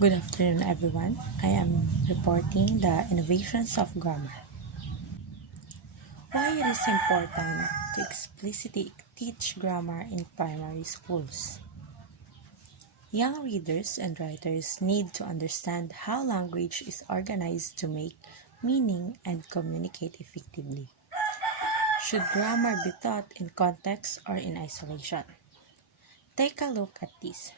Good afternoon, everyone. I am reporting the innovations of grammar. Why it is important to explicitly teach grammar in primary schools. Young readers and writers need to understand how language is organized to make meaning and communicate effectively. Should grammar be taught in context or in isolation? Take a look at these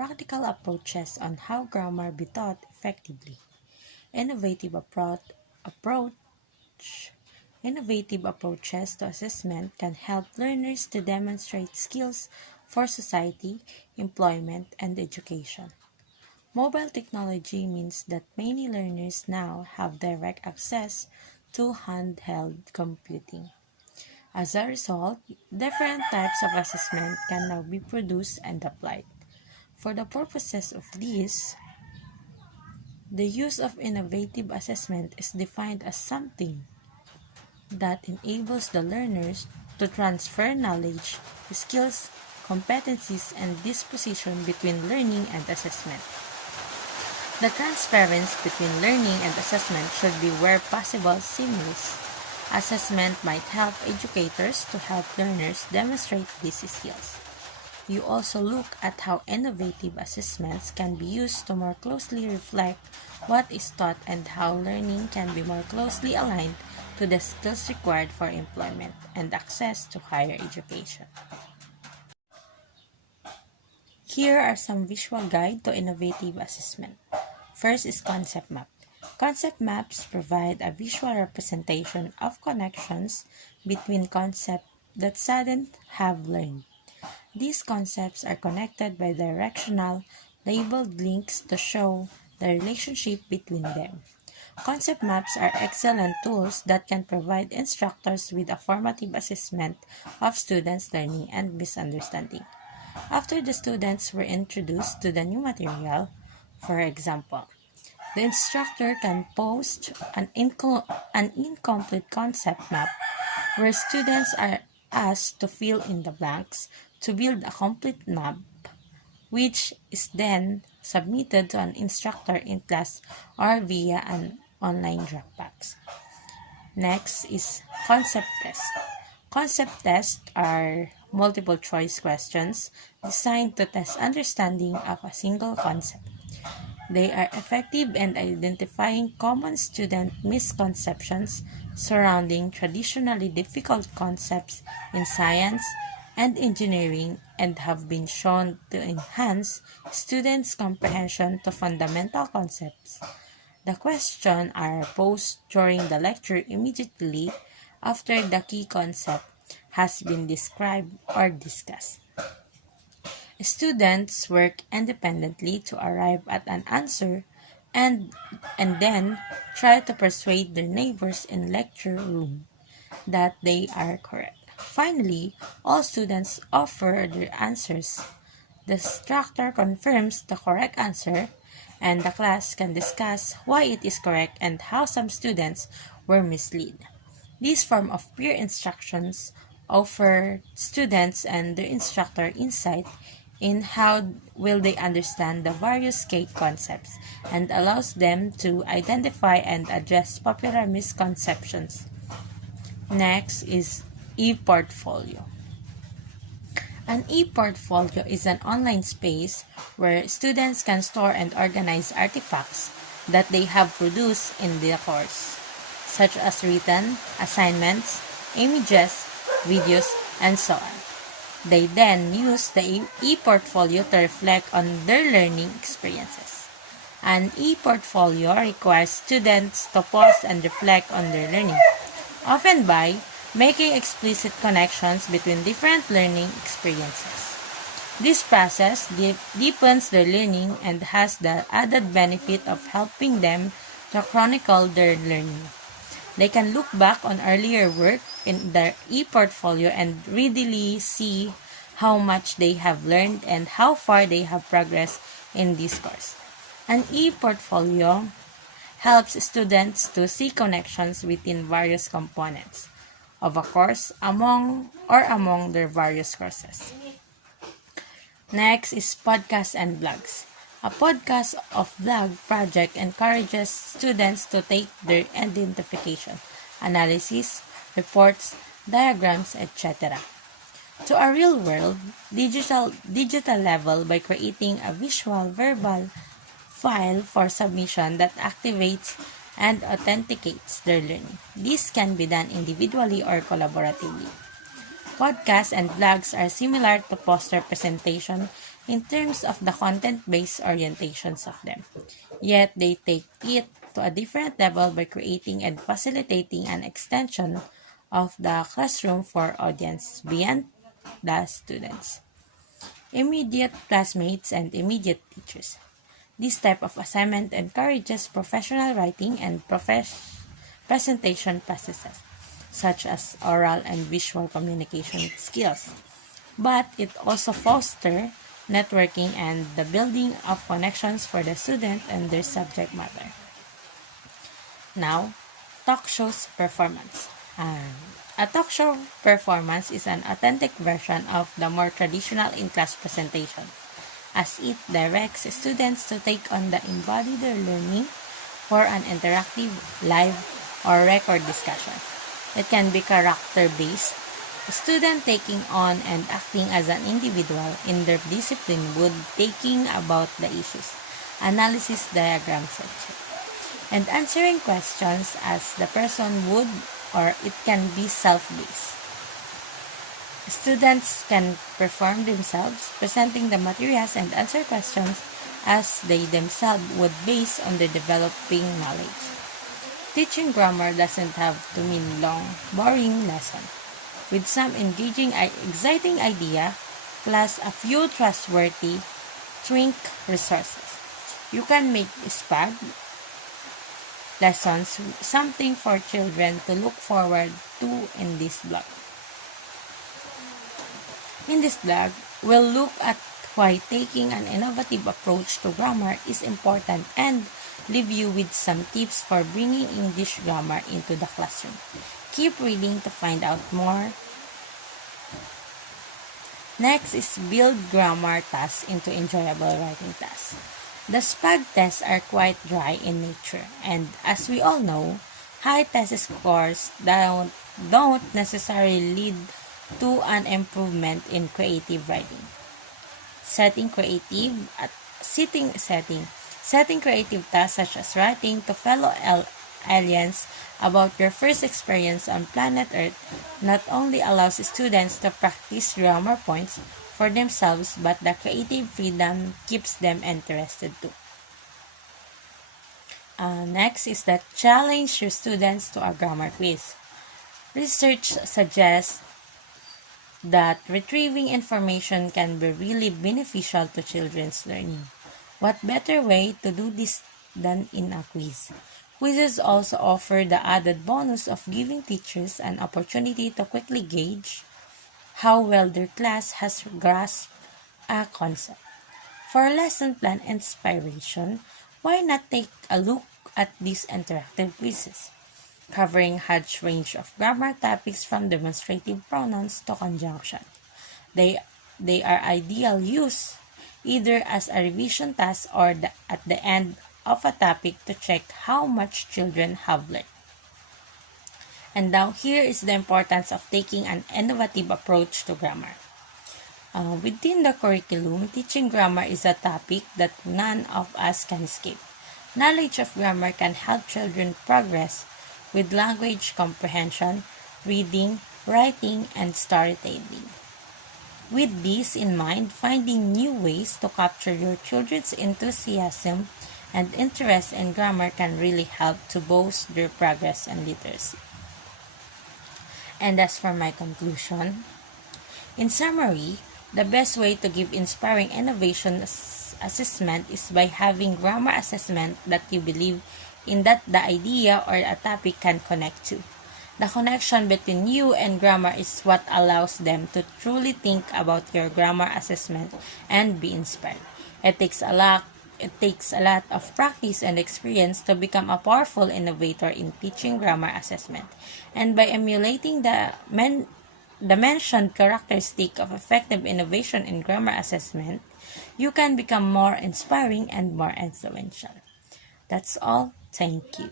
practical approaches on how grammar be taught effectively. Innovative approach Innovative approaches to assessment can help learners to demonstrate skills for society, employment, and education. Mobile technology means that many learners now have direct access to handheld computing. As a result, different types of assessment can now be produced and applied. For the purposes of this, the use of innovative assessment is defined as something that enables the learners to transfer knowledge, skills, competencies, and disposition between learning and assessment. The transference between learning and assessment should be where possible seamless. Assessment might help educators to help learners demonstrate these skills. You also look at how innovative assessments can be used to more closely reflect what is taught and how learning can be more closely aligned to the skills required for employment and access to higher education. Here are some visual guide to innovative assessment. First is concept map. Concept maps provide a visual representation of connections between concepts that students have learned. These concepts are connected by directional, labeled links to show the relationship between them. Concept maps are excellent tools that can provide instructors with a formative assessment of students' learning and misunderstanding. After the students were introduced to the new material, for example, the instructor can post an incomplete concept map where students are asked to fill in the blanks to build a complete map, which is then submitted to an instructor in class or via an online Dropbox. Next is concept test. Concept tests are multiple choice questions designed to test understanding of a single concept. They are effective in identifying common student misconceptions surrounding traditionally difficult concepts in science and engineering and have been shown to enhance students' comprehension to fundamental concepts. The questions are posed during the lecture immediately after the key concept has been described or discussed. Students work independently to arrive at an answer and then try to persuade their neighbors in lecture room that they are correct. Finally, all students offer their answers. The instructor confirms the correct answer and the class can discuss why it is correct and how some students were misled. This form of peer instructions offer students and their instructor insight in how will they understand the various K concepts and allows them to identify and address popular misconceptions. Next is e-portfolio. An e-portfolio is an online space where students can store and organize artifacts that they have produced in the course, such as written assignments, images, videos, and so on. They then use the e-portfolio to reflect on their learning experiences. An e-portfolio requires students to pause and reflect on their learning, often by making explicit connections between different learning experiences. This process deepens their learning and has the added benefit of helping them to chronicle their learning. They can look back on earlier work in their e-portfolio and readily see how much they have learned and how far they have progressed in this course. An e-portfolio helps students to see connections within various components of a course among their various courses. Next is podcasts and blogs. A podcast of vlog project encourages students to take their identification, analysis, reports, diagrams, etc. to a real-world digital level by creating a visual verbal file for submission that activates and authenticates their learning. This can be done individually or collaboratively. Podcasts and vlogs are similar to poster presentation in terms of the content-based orientations of them. Yet they take it to a different level by creating and facilitating an extension of the classroom for audience beyond the students, immediate classmates, and immediate teachers. This type of assignment encourages professional writing and presentation processes, such as oral and visual communication skills. But it also fosters networking and the building of connections for the student and their subject matter. Now, talk shows performance. A talk show performance is an authentic version of the more traditional in-class presentation, as it directs students to take on the embodied learning for an interactive, live, or record discussion. It can be character-based. A student taking on and acting as an individual in their discipline would taking about the issues, analysis diagrams, etc. and answering questions as the person would, or it can be self-based. Students can perform themselves, presenting the materials and answer questions as they themselves would based on their developing knowledge. Teaching grammar doesn't have to mean long, boring lesson. With some engaging, exciting idea, plus a few trustworthy, twink resources, you can make SPAG lessons something for children to look forward to in this blog. In this blog, we'll look at why taking an innovative approach to grammar is important and leave you with some tips for bringing English grammar into the classroom. Keep reading to find out more. Next is build grammar tasks into enjoyable writing tasks. The SPAG tests are quite dry in nature, and as we all know, high test scores don't necessarily lead to an improvement in creative writing. Setting creative tasks such as writing to fellow aliens about your first experience on planet Earth not only allows students to practice grammar points for themselves, but the creative freedom keeps them interested too. Next is that challenge your students to a grammar quiz. Research suggests that retrieving information can be really beneficial to children's learning. What better way to do this than in a quiz? Quizzes also offer the added bonus of giving teachers an opportunity to quickly gauge how well their class has grasped a concept. For lesson plan inspiration, why not take a look at these interactive quizzes, covering a huge range of grammar topics from demonstrative pronouns to conjunction. They are ideal use either as a revision task or at the end of a topic to check how much children have learned. And now here is the importance of taking an innovative approach to grammar. Within the curriculum, teaching grammar is a topic that none of us can skip. Knowledge of grammar can help children progress with language comprehension, reading, writing, and storytelling. With this in mind, finding new ways to capture your children's enthusiasm and interest in grammar can really help to boost their progress and literacy. And as for my conclusion, in summary, the best way to give inspiring innovation assessment is by having grammar assessment that you believe in that the idea or a topic can connect to. The connection between you and grammar is what allows them to truly think about your grammar assessment and be inspired. It takes a lot of practice and experience to become a powerful innovator in teaching grammar assessment. And by emulating the mentioned characteristic of effective innovation in grammar assessment, you can become more inspiring and more influential. That's all. Thank you.